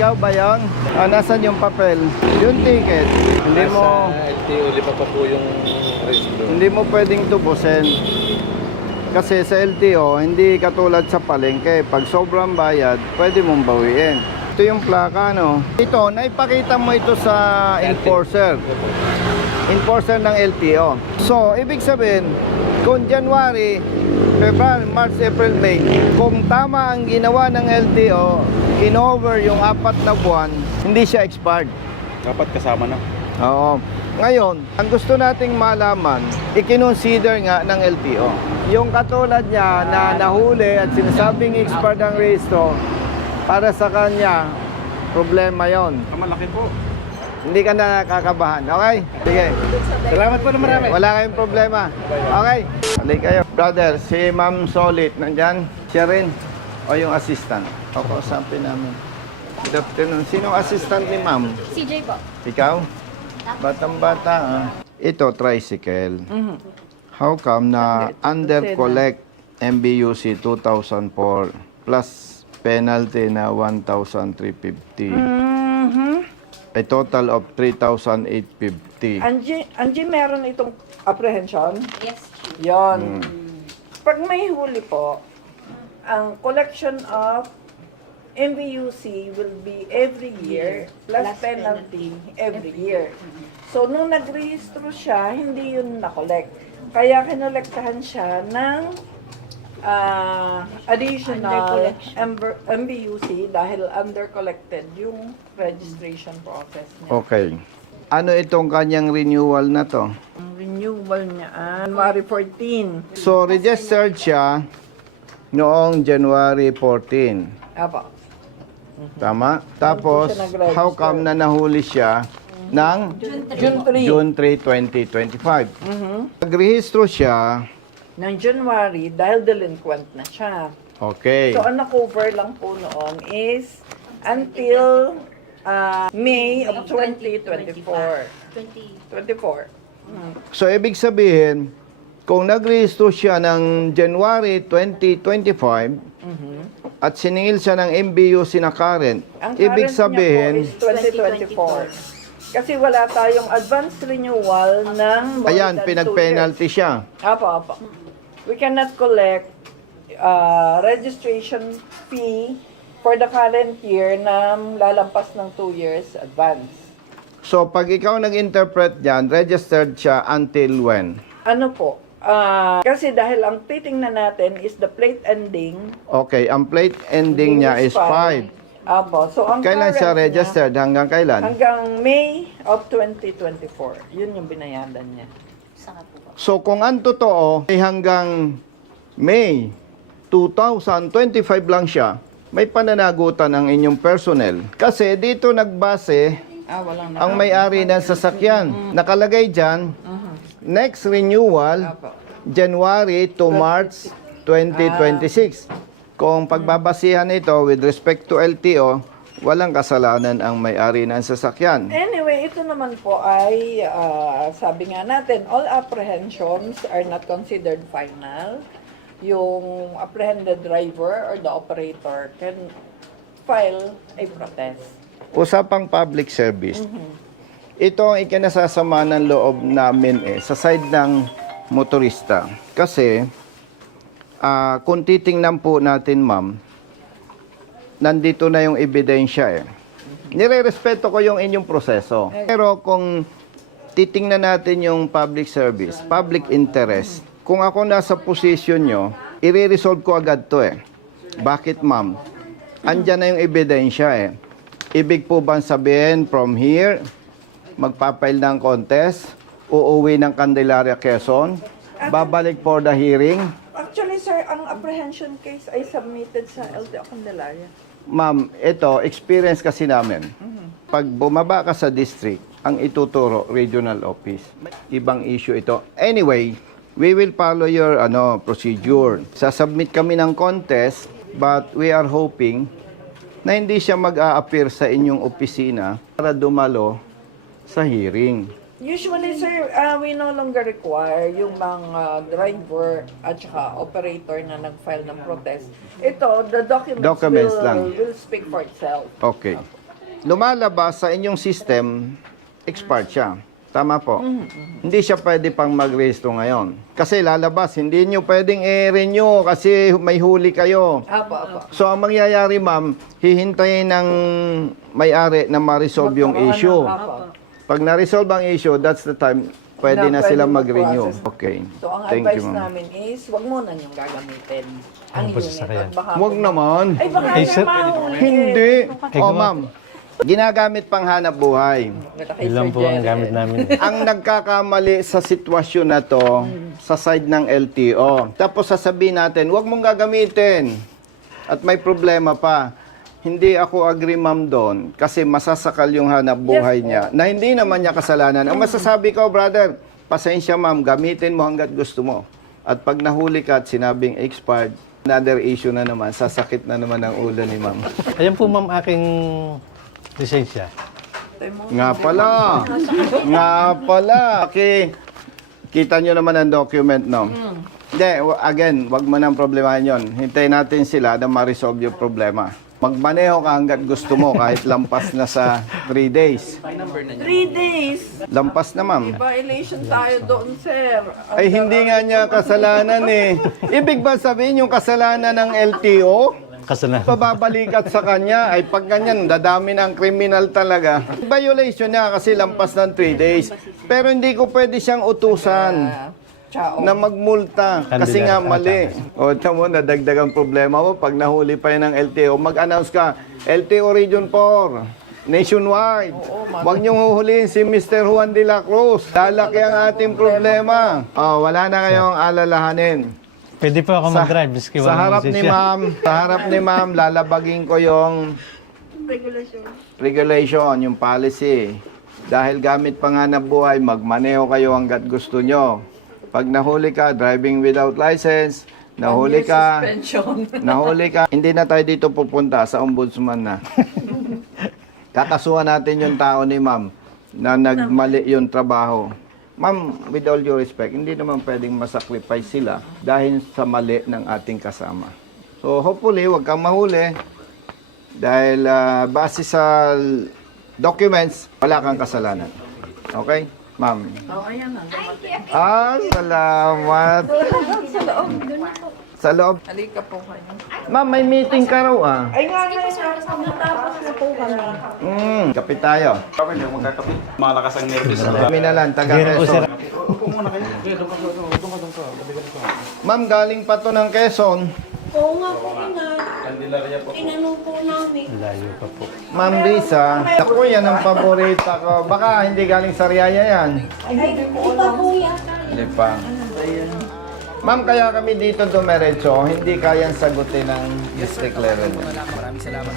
Ikaw ba yun? Nasaan yung papel? Yung ticket. Hindi mo... LTO, lipa pa po yung registro. Hindi mo pwedeng tubusin. Kasi sa LTO, hindi katulad sa palengke. Pag sobrang bayad, pwede mong bawiin. Ito yung plaka, no? Ito, naipakita mo ito sa enforcer. Enforcer ng LTO. So, ibig sabihin, kung January, February, March, April, May, kung tama ang ginawa ng LTO, in-over yung 4 na buwan, hindi siya expired. Dapat kasama na. Oo. Ngayon, ang gusto nating malaman, ikinonsider nga ng LTO. Yung katulad niya na nahuli at sinasabing expired ang rehistro, para sa kanya, problema yon. Malaki po. Hindi ka na nakakabahan. Okay? Sige. Salamat po na marami. Wala kayong problema. Okay? Halika kayo. Brother, si Ma'am Solid, nandyan? Siya rin? O yung assistant? O, kausapin namin. Good afternoon. Sinong assistant ni Ma'am? CJ po. Ikaw? Batang-bata, ah. Ito, tricycle. How come na under-collect MBUC 2004 plus penalty na 1,350? A total of 3,850. Angie, meron itong apprehension? Yes. Yon. Pag may huli po, ang collection of MVUC will be every year plus penalty every year. So, nung nagrehistro siya, hindi yun na-collect. Kaya kinolektahan siya ng additional MVUC dahil under-collected yung registration process niya. Okay. Ano itong kanyang renewal na to? Ang renewal niya, January 14. So, registered siya noong January 14. Apo. Tama? Tapos, nag-register. how come na nahuli siya ng June 3. June 3, 2025? Nagrehistro siya. Ng January dahil delinquent na siya. Okay. So, ang na-cover lang po noon is until May of 2024. 24. So, ibig sabihin, kung nagrehistro siya ng January 2025 at siningil siya ng MBUC na current, Ang ibig current sabihin, niya po is 2024. Kasi wala tayong advance renewal ng more ayan, than 2 pinag-penalty years. siya. Apo. We cannot collect registration fee for the current year na lalampas ng 2 years advance. So, pag ikaw nag-interpret dyan, registered siya until when? Ano po? Kasi dahil ang titingnan natin is the plate ending. Okay, ang plate ending niya is 5. Apo. So, ang Kailan siya current niya, registered? Hanggang kailan? hanggang May of 2024. Yun yung binayadan niya. Saka po po. So, kung ang totoo ay hanggang May 2025 lang siya, may pananagutan ang inyong personnel. Kasi dito nagbase Walang ang may-ari ng sasakyan. Nakalagay dyan, next renewal, Apo. January to March 2026. Kung pagbabasihan ito with respect to LTO, walang kasalanan ang may-ari ng sasakyan. Anyway, ito naman po ay, sabi nga natin, all apprehensions are not considered final. Yung apprehended driver or the operator can file a protest. Usapang public service. Ito ang ikinasasama ng loob namin sa side ng motorista. Kasi, kung titingnan po natin, ma'am, nandito na yung ebidensya Nire-respeto ko yung inyong proseso. Pero kung titingnan natin yung public service, public interest, kung ako nasa posisyon nyo, i-resolve ko agad to Bakit, ma'am? Andyan na yung ebidensya Ibig po bang sabihin from here, magpapail ng contest, uuwi ng Candelaria, Quezon, babalik for the hearing? Actually, sir, ang apprehension case ay submitted sa LTO Candelaria. Ma'am, ito, experience kasi namin. Pag bumaba ka sa district, ang ituturo, regional office. Ibang issue ito. Anyway, we will follow your procedure. Sasubmit kami ng contest, but we are hoping na hindi siya mag-a-appear sa inyong opisina para dumalo sa hearing. Usually, sir, we no longer require yung mga driver at saka operator na nag-file ng protest. Ito, the documents Documents lang. will speak for itself. Okay. lumalabas sa inyong system, expired siya. Tama po. Hindi siya pwede pang mag-rehistro ngayon. Kasi lalabas, hindi nyo pwedeng i-renew kasi may huli kayo. Apo. So, ang mangyayari, ma'am, hihintayin ng may-ari na ma-resolve yung issue. Apo. Pag na-resolve ang issue, that's the time pwede na Na sila pwede mag-renew. mag-process. Okay. So, ang Thank advice you, ma'am. namin is, wag mo na niyong gagamitin ang Ano po unit. sasakyan? At baka Huwag naman. Ay, baka Ay, niya sir. mahuli. Hindi. Ay, Oh, gawa- ma'am. Ginagamit pang hanap buhay. Ilan po ang gamit namin. Ang nagkakamali sa sitwasyon na to sa side ng LTO. Tapos sasabihin natin, huwag mong gagamitin. At may problema pa. Hindi ako agree, ma'am, doon kasi masasakal yung hanap buhay niya na hindi naman niya kasalanan. Ang masasabi ko, brother, pasensya, ma'am, gamitin mo hanggat gusto mo. At pag nahuli ka at sinabing expired, another issue na naman, sasakit na naman ang ulo ni ma'am. Ayan po ma'am aking lisensya. Nga pala. Okay. Kita nyo naman ang document, no? Hindi, again, wag mo nang problemahin yon. Hintayin natin sila na ma-resolve yung problema. Magmaneho ka hanggat gusto mo kahit lampas na sa 3 days. 3 days. Lampas na, ma'am. Violation tayo doon, sir. Ay, hindi nga niya kasalanan eh. Ibig ba sabihin yung kasalanan ng LTO? Kasalanan. Pababalikat sa kanya, ay pag ganyan, dadami ng kriminal talaga. Violation niya kasi lampas ng 3 days. Pero hindi ko pwede siyang utusan Ciao. na magmulta kasi nga mali. O, tamo, nadagdagang problema mo. Pag nahuli pa yun ng LTO, mag-announce ka, LTO Region 4, nationwide. Huwag niyong huhulihin si Mr. Juan de la Cruz. Lalaki ang ating problema. Oh, wala na kayong alalahanin. Pwede po ako mag-drive. Biski Sa walang harap ni lisensya. ma'am, lalabagin ko yung regulation, yung policy. Dahil gamit panganap buhay, magmaneho kayo hanggat gusto nyo. Pag nahuli ka, driving without license, nahuli ka, hindi na tayo dito pupunta, sa ombudsman na. Kakasuhan natin yung tao ni ma'am na nagmali yung trabaho. Ma'am, with all due respect, hindi naman pwedeng masacrifice sila dahil sa mali ng ating kasama. So hopefully, huwag kang mahuli dahil base sa documents, wala kang kasalanan. Okay? Ma'am. Oh, ayan na. Salamat. Sa loob. Halika po kayo. Ma'am, may meeting ka raw ah. Ay nga na, natapos na po kami. Kapit tayo. Kami hindi ako magkakapit. Malakas ang nervous. Kami na lang, taga Hindi po, sir. Quezon. Ma'am, galing pa to ng Quezon. Oo nga po, inanong po namin. Layo pa po. Ma'am Lisa, ako yan ang paborita ko. Baka hindi galing sa Riyaya yan. Ay, di pa po yata. Hindi pa. Ma'am, kaya kami dito dumiretso, hindi kayang sagutin ng district level. Maraming salamat.